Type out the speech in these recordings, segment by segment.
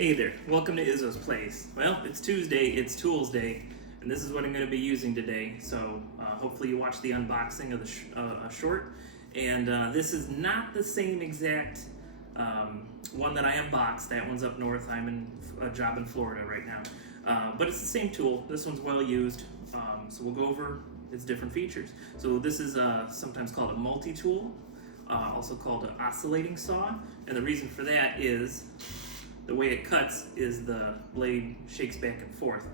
Hey there, welcome to Izzo's Place. Well, it's Tuesday, it's Toolsday, and this is what I'm going to be using today. So hopefully you watched the unboxing of the short. And this is not the same exact one that I unboxed. That one's up north. I'm in a job in Florida right now. But it's the same tool. This one's well used. So we'll go over its different features. So this is sometimes called a multi-tool, also called an oscillating saw. And the reason for that is the way it cuts is the blade shakes back and forth.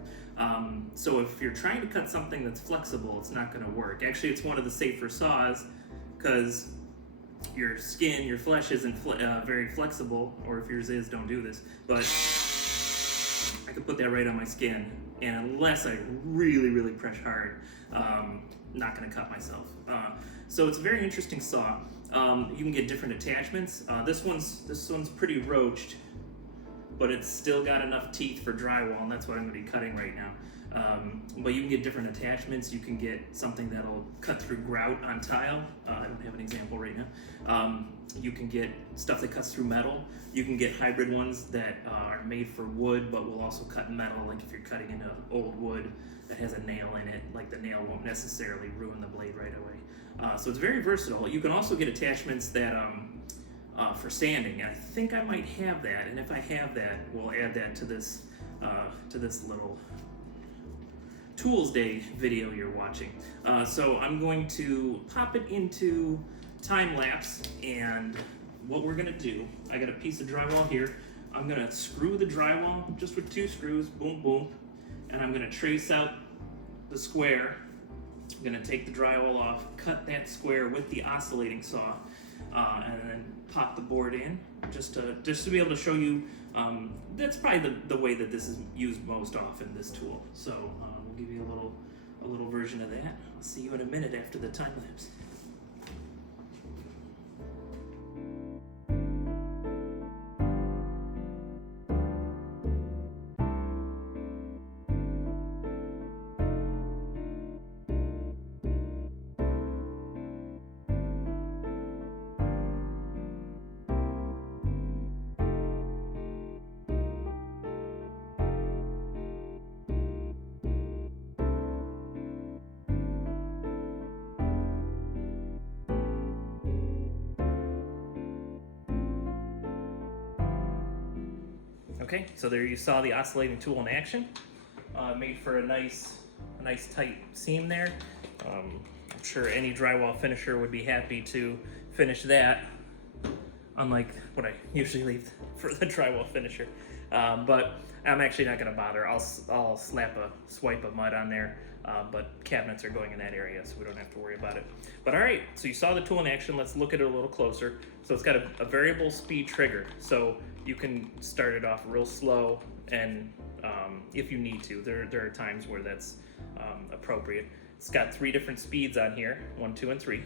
So if you're trying to cut something that's flexible, it's not going to work. Actually, it's one of the safer saws because your skin, your flesh isn't very flexible, or if yours is, don't do this. But I could put that right on my skin, and unless I really press hard, not going to cut myself. So it's a very interesting saw. You can get different attachments. This one's pretty roached, but it's still got enough teeth for drywall, and that's what I'm going to be cutting right now. But you can get different attachments. You can get something that'll cut through grout on tile. I don't have an example right now. You can get stuff that cuts through metal. You can get hybrid ones that are made for wood, but will also cut metal, like if you're cutting into old wood that has a nail in it, like the nail won't necessarily ruin the blade right away. So it's very versatile. You can also get attachments that for sanding. I think I might have that, and if I have that, we'll add that to this little Toolsday video you're watching. So I'm going to pop it into time lapse, and what we're gonna do, I got a piece of drywall here. I'm gonna screw the drywall just with 2 screws, boom, boom, and I'm gonna trace out the square. I'm gonna take the drywall off, cut that square with the oscillating saw, and then pop the board in, just to be able to show you. That's probably the way that this is used most often, this tool. So we'll give you a little version of that. I'll see you in a minute after the time lapse. Okay, so there you saw the oscillating tool in action. Made for a nice tight seam there. I'm sure any drywall finisher would be happy to finish that, unlike what I usually leave for the drywall finisher. But I'm actually not going to bother. I'll slap a swipe of mud on there, but cabinets are going in that area, so we don't have to worry about it. But all right, so you saw the tool in action. Let's look at it a little closer. So it's got a variable speed trigger, so you can start it off real slow, and if you need to, there are times where that's appropriate. It's got 3 different speeds on here, 1, 2, and 3.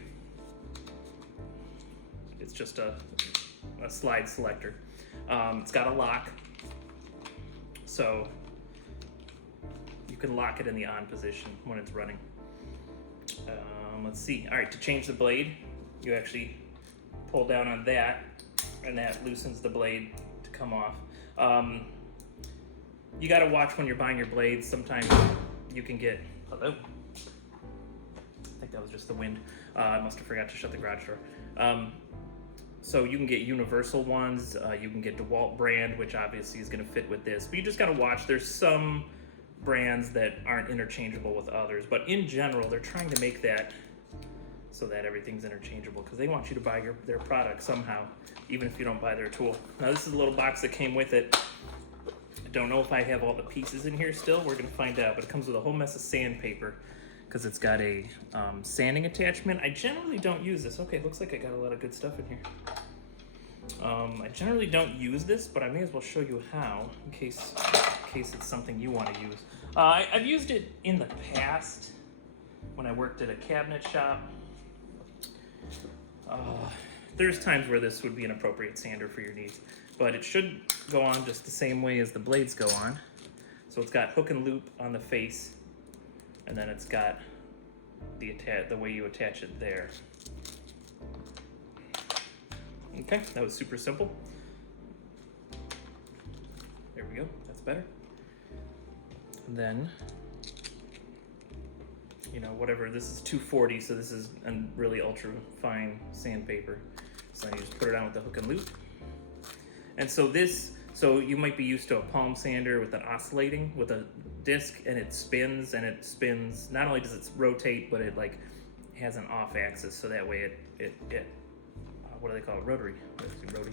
It's just a slide selector. It's got a lock, so you can lock it in the on position when it's running. Let's see. All right, to change the blade, you actually pull down on that, and that loosens the blade to come off. You got to watch when you're buying your blades. Sometimes you can get, hello, I think that was just the wind. I must have forgot to shut the garage door. So you can get universal ones. You can get DeWalt brand, which obviously is going to fit with this, but you just got to watch. There's some brands that aren't interchangeable with others, but in general, they're trying to make that so that everything's interchangeable, because they want you to buy their product somehow, even if you don't buy their tool. Now this is a little box that came with it. I don't know if I have all the pieces in here still. We're gonna find out, but it comes with a whole mess of sandpaper because it's got a sanding attachment. I generally don't use this. Okay, looks like I got a lot of good stuff in here. I generally don't use this, but I may as well show you how, in case it's something you want to use. I've used it in the past when I worked at a cabinet shop. There's times where this would be an appropriate sander for your needs, but it should go on just the same way as the blades go on. So it's got hook and loop on the face, and then it's got the way you attach it there. Okay, that was super simple. There we go, that's better. And then, you know, whatever, this is 240, so this is a really ultra fine sandpaper. So you just put it on with the hook and loop. And so you might be used to a palm sander with an oscillating, with a disc, and it spins, not only does it rotate, but it like has an off axis, so that way it what do they call it? Rotary. Rotary.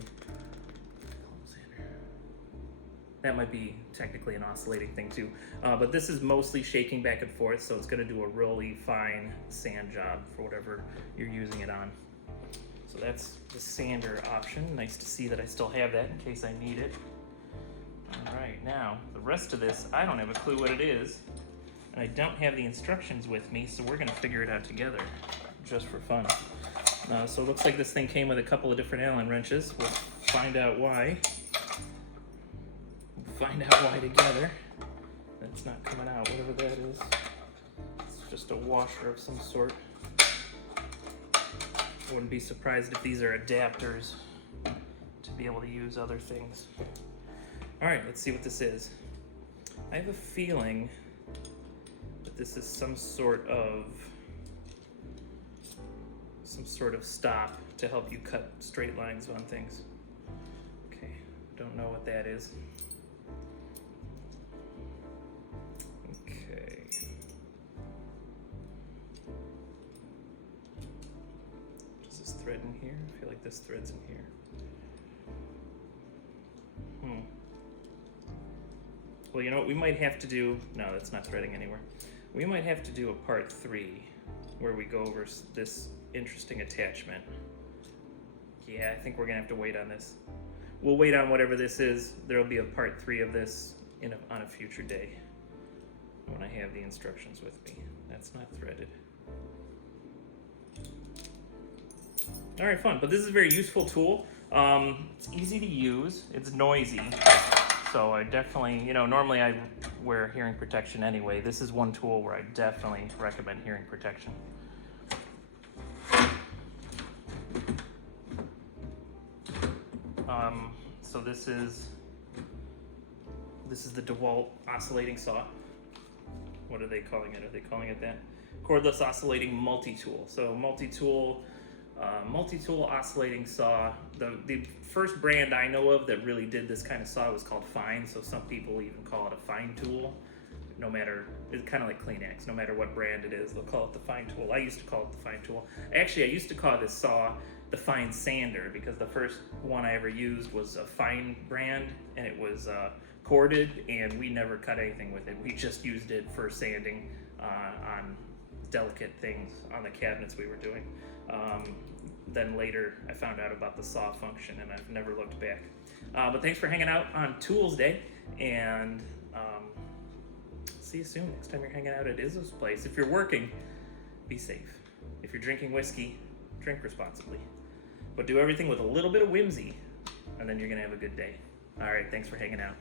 That might be technically an oscillating thing too. But this is mostly shaking back and forth, so it's gonna do a really fine sand job for whatever you're using it on. So that's the sander option. Nice to see that I still have that in case I need it. All right, now the rest of this, I don't have a clue what it is, and I don't have the instructions with me, so we're gonna figure it out together, just for fun. So it looks like this thing came with a couple of different Allen wrenches. We'll find out why. Together. That's not coming out, whatever that is. It's just a washer of some sort. I wouldn't be surprised if these are adapters to be able to use other things. All right, let's see what this is. I have a feeling that this is some sort of stop to help you cut straight lines on things. Okay, don't know what that is. Okay. Does this thread in here? I feel like this thread's in here. Well, you know what we might have to do? No, that's not threading anywhere. We might have to do a part 3 where we go over this interesting attachment. Yeah, I think we're gonna have to wait on this. We'll wait on whatever this is. There'll be a part 3 of this on a future day when I have the instructions with me. That's not threaded. All right, fun, but this is a very useful tool. It's easy to use, it's noisy. So I definitely, you know, normally I wear hearing protection anyway. This is one tool where I definitely recommend hearing protection. So this is the DeWalt oscillating saw. What are they calling it? Are they calling it that? Cordless oscillating multi-tool. So multi-tool oscillating saw. The first brand I know of that really did this kind of saw was called Fine. So some people even call it a fine tool. No matter, it's kind of like Kleenex. No matter what brand it is, they'll call it the fine tool. I used to call it the fine tool. Actually, I used to call this saw the fine sander because the first one I ever used was a Fine brand, and it was corded, and we never cut anything with it. We just used it for sanding on delicate things on the cabinets we were doing. Then later I found out about the saw function, and I've never looked back. But thanks for hanging out on Toolsday, and see you soon. Next time you're hanging out at Izzo's place. If you're working, be safe. If you're drinking whiskey, drink responsibly. But do everything with a little bit of whimsy, and then you're gonna have a good day. All right, thanks for hanging out.